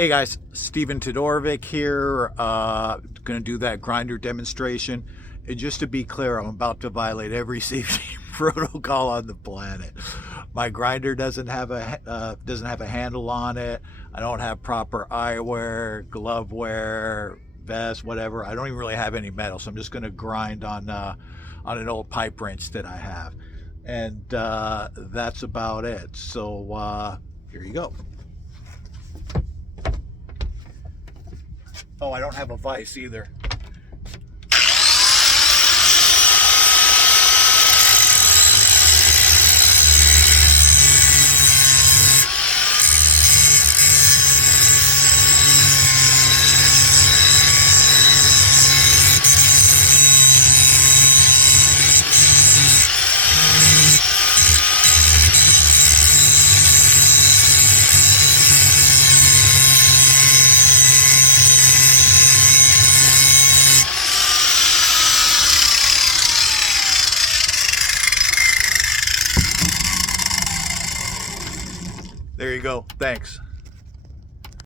Hey guys, Stevan Todorovic here. Gonna do that grinder demonstration. And just to be clear, I'm about to violate every safety protocol on the planet. My grinder doesn't have a handle on it. I don't have proper eyewear, glove wear, vest, whatever. I don't even really have any metal, so I'm just gonna grind on an old pipe wrench that I have, and that's about it. So here you go. Oh, I don't have a vise either. There you go. Thanks.